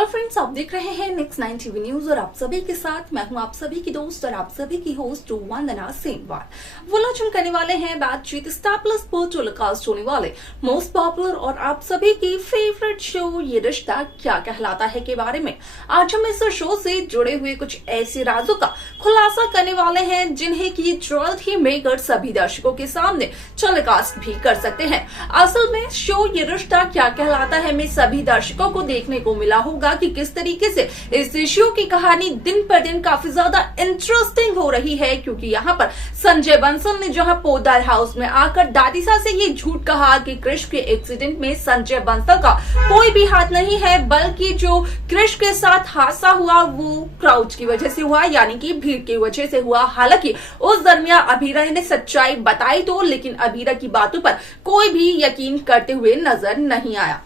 Hello friends, आप देख रहे हैं नेक्स्ट 9 टीवी न्यूज और आप सभी के साथ मैं हूं आप सभी की दोस्त और आप सभी की होस्ट वंदना सेनवार। वुलाचुन करने वाले हैं बातचीत स्टार प्लस पर टेलीकास्ट होने वाले मोस्ट पॉपुलर और आप सभी की फेवरेट शो ये रिश्ता क्या कहलाता है के बारे में। आज हम इस शो से जुड़े हुए कुछ ऐसे राजों का खुलासा करने वाले हैं जिन्हें की जल्द ही मेकर सभी दर्शकों के सामने टेलीकास्ट भी कर सकते हैं। असल में शो ये रिश्ता क्या कहलाता है में सभी दर्शकों को देखने को मिला होगा कि किस तरीके से इस शो की कहानी दिन पर दिन काफी ज्यादा इंटरेस्टिंग हो रही है, क्योंकि यहाँ पर संजय बंसल ने जहाँ पोदार हाउस में आकर दादीसा से ये झूठ कहा कि क्रिश के एक्सीडेंट में संजय बंसल का कोई भी हाथ नहीं है, बल्कि जो क्रिश के साथ हादसा हुआ वो क्राउड की वजह से हुआ, यानी कि भीड़ की वजह से हुआ। हालांकि उस दरमियान अभीरा ने सच्चाई बताई तो, लेकिन अभीरा की बातों पर कोई भी यकीन करते हुए नजर नहीं आया।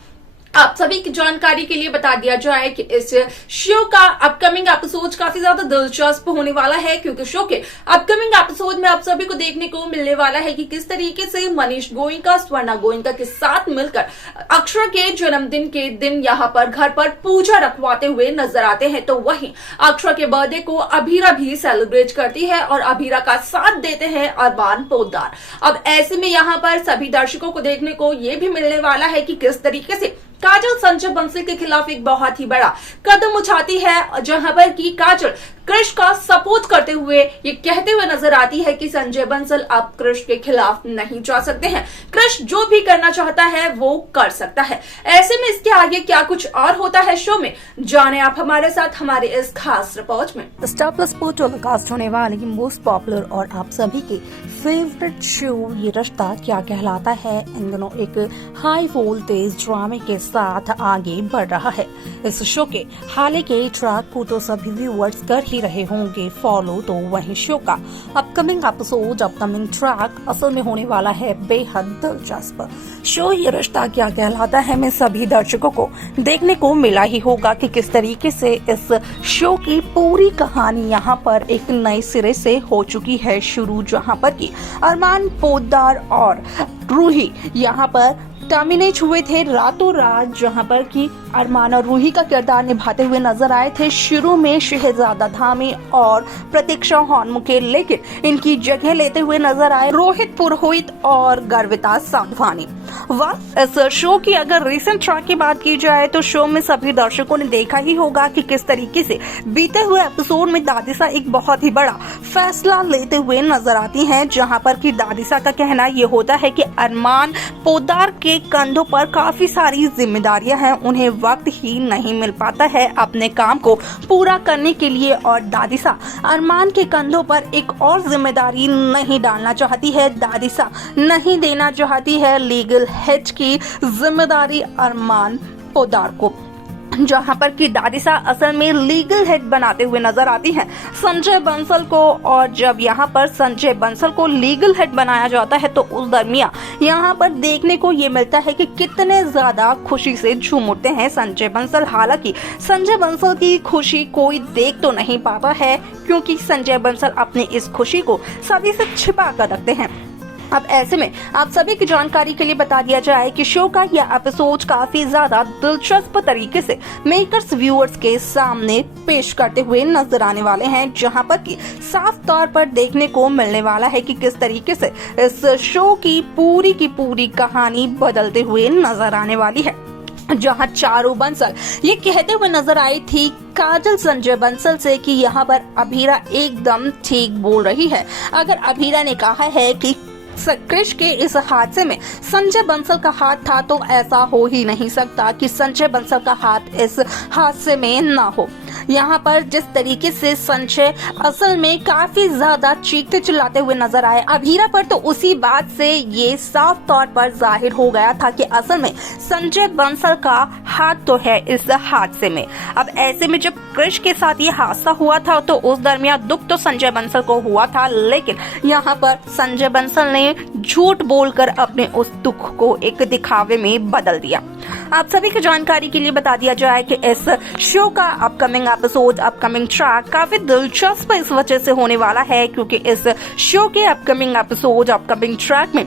आप सभी की जानकारी के लिए बता दिया जाए कि इस शो का अपकमिंग एपिसोड काफी ज्यादा दिलचस्प होने वाला है, क्योंकि शो के अपकमिंग एपिसोड में आप सभी को देखने को मिलने वाला है कि किस तरीके से मनीष गोयनका स्वर्णा गोयनका के साथ मिलकर अक्षरा के जन्मदिन के दिन यहाँ पर घर पर पूजा रखवाते हुए नजर आते हैं। तो वहीं अक्षरा के बर्थडे को अभीरा भी सेलिब्रेट करती है और अभीरा का साथ देते हैं अरमान पोद्दार। अब ऐसे में यहाँ पर सभी दर्शकों को देखने को ये भी मिलने वाला है कि किस तरीके से काजल संजय बंसल के खिलाफ एक बहुत ही बड़ा कदम उठाती है, जहां पर की काजल क्रिश का सपोर्ट करते हुए ये कहते हुए नजर आती है कि संजय बंसल अब क्रिश के खिलाफ नहीं जा सकते हैं, क्रिश जो भी करना चाहता है वो कर सकता है। ऐसे में इसके आगे क्या कुछ और होता है शो में, जाने आप हमारे साथ हमारे इस खास रिपोर्ट में। स्टार प्लस पर टेलीकास्ट होने वाली मोस्ट पॉपुलर और आप सभी के फेवरेट शो ये रिश्ता क्या कहलाता है इन दिनों एक हाई वोल्टेज ड्रामे के साथ आगे बढ़ रहा है। इस शो के हाल के ट्रैक को तो सभी व्यूअर्स कर ही रहे होंगे फॉलो, तो वहीं शो का अपकमिंग एपिसोड अपकमिंग ट्रैक असल में होने वाला है बेहद दिलचस्प। शो ये रिश्ता क्या कहलाता है में सभी दर्शकों को देखने को मिला ही होगा कि किस तरीके से इस शो की पूरी कहानी यहाँ पर एक नए सिरे से हो चुकी है शुरू, जहाँ पर की अरमान पोद्दार और रूही यहाँ पर टर्मिनेट हुए थे रातों रात, जहां पर कि अरमान और रूही का किरदार निभाते हुए नजर आए थे शुरू में शहजादा धामी और प्रतीक्षा हॉर्नमुखे, लेकिन इनकी जगह लेते हुए नजर आए रोहित पुरोहित और गर्विता साधवानी। वह इस शो की अगर रिसेंट ट्रैक की बात की जाए तो शो में सभी दर्शकों ने देखा ही होगा कि किस तरीके से बीते हुए एपिसोड में दादीसा एक बहुत ही बड़ा फैसला लेते हुए नजर आती हैं, जहां पर कि दादीसा का कहना ये होता है कि अरमान पोद्दार के कंधों पर काफी सारी जिम्मेदारियां हैं, उन्हें वक्त ही नहीं मिल पाता है अपने काम को पूरा करने के लिए, और दादीसा अरमान के कंधों पर एक और जिम्मेदारी नहीं डालना चाहती है। दादीसा नहीं देना चाहती है लीगल हेड की जिम्मेदारी अरमान पोद्दार को, जहां पर कि दादीसा असल में लीगल हेड बनाते हुए नजर आती हैं संजय बंसल को, और जब यहां पर संजय बंसल को लीगल हेड बनाया जाता है तो उस दरमियान यहां पर देखने को ये मिलता है कि कितने ज्यादा खुशी से झूम उठते हैं संजय बंसल। हालांकि संजय बंसल की खुशी कोई देख तो नहीं पाता है, क्योंकि संजय बंसल अपनी इस खुशी को सभी से छिपा कर रखते हैं। अब ऐसे में आप सभी की जानकारी के लिए बता दिया जाए कि शो का यह एपिसोड काफी ज्यादा दिलचस्प तरीके से मेकर्स व्यूअर्स के सामने पेश करते हुए नजर आने वाले हैं, जहां पर कि साफ तौर पर देखने को मिलने वाला है कि किस तरीके से इस शो की पूरी कहानी बदलते हुए नजर आने वाली है। जहां चारू बंसल ये कहते हुए नजर आई थी काजल संजय बंसल से कि यहाँ पर अभीरा एकदम ठीक बोल रही है। अगर अभीरा ने कहा है कि क्रिश के इस हादसे में संजय बंसल का हाथ था, तो ऐसा हो ही नहीं सकता कि संजय बंसल का हाथ इस हादसे में ना हो। यहाँ पर जिस तरीके से संजय असल में काफी ज्यादा चीखते चिल्लाते हुए नजर आए अभीरा पर, तो उसी बात से ये साफ तौर पर जाहिर हो गया था कि असल में संजय बंसल का हाथ तो है इस हादसे में। अब ऐसे में जब क्रिश के साथ ये हादसा हुआ था तो उस दरमियान दुख तो संजय बंसल को हुआ था, लेकिन यहाँ पर संजय बंसल ने झूठ बोलकर अपने उस दुख को एक दिखावे में बदल दिया। आप सभी की जानकारी के लिए बता दिया जाए कि इस शो का अपकमिंग एपिसोड अपकमिंग ट्रैक काफी दिलचस्प इस वजह से होने वाला है, क्योंकि इस शो के अपकमिंग एपिसोड अपकमिंग ट्रैक में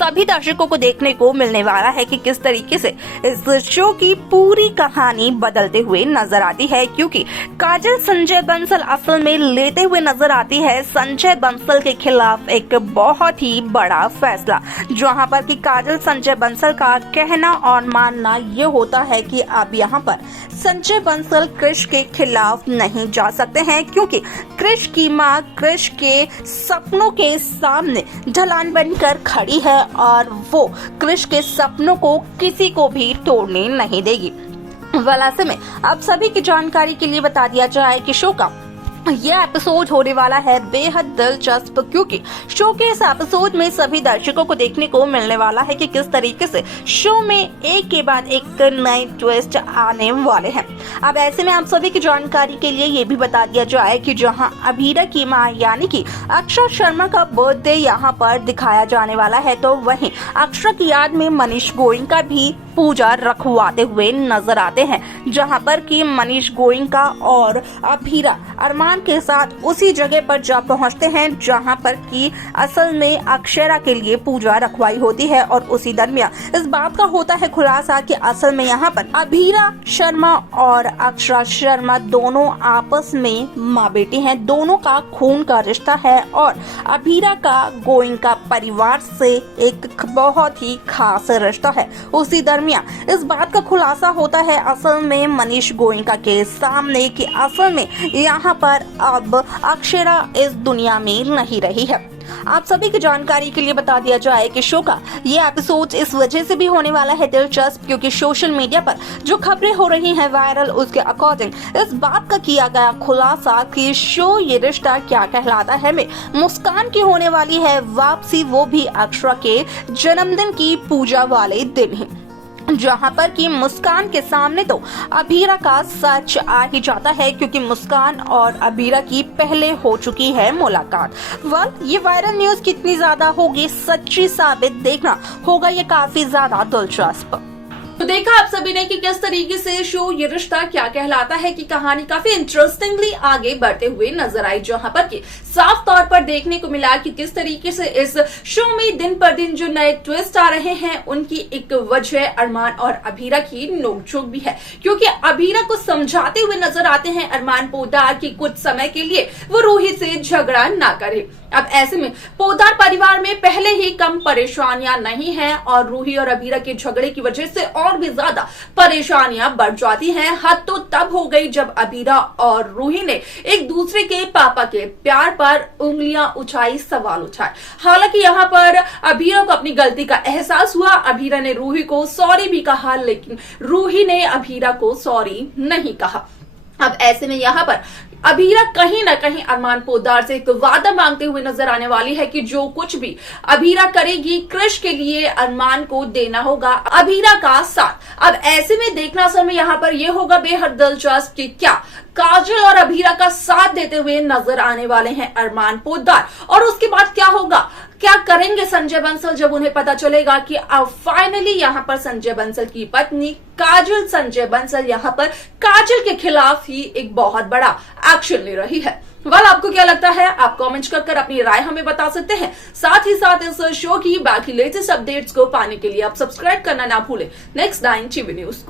सभी दर्शकों को देखने को मिलने वाला है कि किस तरीके से इस शो की पूरी कहानी बदलते हुए नजर आती है, क्योंकि काजल संजय बंसल असल में लेते हुए नजर आती है संजय बंसल के खिलाफ एक बहुत ही बड़ा फैसला, जहां पर कि काजल संजय बंसल का कहना और मानना ये होता है कि अब यहाँ पर संजय बंसल क्रिश के खिलाफ नहीं जा सकते हैं, क्योंकि क्रिश की मां क्रिश के सपनों के सामने ढलान बनकर खड़ी है और वो क्रिश के सपनों को किसी को भी तोड़ने नहीं देगी। ऐसे में अब सभी की जानकारी के लिए बता दिया जाए कि शो का यह एपिसोड होने वाला है बेहद दिलचस्प, क्योंकि शो के इस एपिसोड में सभी दर्शकों को देखने को मिलने वाला है कि किस तरीके से शो में एक के बाद एक नए ट्विस्ट आने वाले हैं। अब ऐसे में आप सभी की जानकारी के लिए ये भी बता दिया जाए कि जहां अभीरा की मां यानी कि अक्षरा शर्मा का बर्थडे यहाँ पर दिखाया जाने वाला है, तो वहीं अक्षरा की याद में मनीष गोयनका भी पूजा रखवाते हुए नजर आते हैं, जहां पर कि मनीष गोयनका और अभीरा अरमान के साथ उसी जगह पर जा पहुंचते हैं जहां पर कि असल में अक्षरा के लिए पूजा रखवाई होती है। और उसी दरमियान इस बात का होता है खुलासा कि असल में यहाँ पर अभीरा शर्मा और अक्षरा शर्मा दोनों आपस में माँ बेटी हैं, दोनों का खून का रिश्ता है और अभीरा का गोयनका परिवार से एक बहुत ही खास रिश्ता है। उसी दरमियान इस बात का खुलासा होता है असल में मनीष गोयनका के सामने कि असल में यहाँ पर अब अक्षरा इस दुनिया में नहीं रही है। आप सभी की जानकारी के लिए बता दिया जाए कि शो का ये एपिसोड इस वजह से भी होने वाला है दिलचस्प, क्योंकि सोशल मीडिया पर जो खबरें हो रही हैं वायरल, उसके अकॉर्डिंग इस बात का किया गया खुलासा कि शो ये रिश्ता क्या कहलाता है में मुस्कान की होने वाली है वापसी, वो भी अक्षरा के जन्मदिन की पूजा वाले दिन ही, जहां पर कि मुस्कान के सामने तो अभीरा का सच आ ही जाता है, क्योंकि मुस्कान और अभीरा की पहले हो चुकी है मुलाकात। ये वायरल न्यूज कितनी ज्यादा होगी सच्ची साबित देखना होगा, ये काफी ज्यादा दिलचस्प। तो देखा आप सभी ने कि किस तरीके से शो ये रिश्ता क्या कहलाता है की कहानी काफी इंटरेस्टिंगली आगे बढ़ते हुए नजर आई, जहां पर कि साफ तौर पर देखने को मिला कि किस तरीके से इस शो में दिन पर दिन जो नए ट्विस्ट आ रहे हैं उनकी एक वजह अरमान और अभीरा की नोकझोंक भी है, क्योंकि अभीरा को समझाते हुए नजर आते हैं अरमान पोद्दार की कुछ समय के लिए वो रूही से झगड़ा ना करे। अब ऐसे में पोद्दार परिवार में पहले ही कम परेशानियां नहीं हैं और रूही और अभीरा के झगड़े की वजह से और भी ज्यादा परेशानियां बढ़ जाती हैं। हद तो तब हो गई जब अभीरा और रूही ने एक दूसरे के पापा के प्यार पर उंगलियां उठाई, सवाल उठाए। हालांकि यहाँ पर अभीरा को अपनी गलती का एहसास हुआ, अभीरा ने रूही को सॉरी भी कहा, लेकिन रूही ने अभीरा को सॉरी नहीं कहा। अब ऐसे में यहाँ पर अभीरा कहीं ना कहीं अरमान पोद्दार से एक वादा मांगते हुए नजर आने वाली है कि जो कुछ भी अभीरा करेगी क्रिश के लिए अरमान को देना होगा अभीरा का साथ। अब ऐसे में देखना असल में यहाँ पर यह होगा बेहद दिलचस्प कि क्या काजल और अभीरा का साथ देते हुए नजर आने वाले हैं अरमान पोद्दार, और उसके बाद क्या होगा, क्या करेंगे संजय बंसल जब उन्हें पता चलेगा कि अब फाइनली यहाँ पर संजय बंसल की पत्नी काजल संजय बंसल यहाँ पर काजल के खिलाफ ही एक बहुत बड़ा एक्शन ले रही है। आपको क्या लगता है, आप कमेंट कर अपनी राय हमें बता सकते हैं। साथ ही साथ इस शो की बाकी लेटेस्ट अपडेट्स को पाने के लिए आप सब्सक्राइब करना ना भूलें नेक्स्ट 9 टीवी न्यूज को।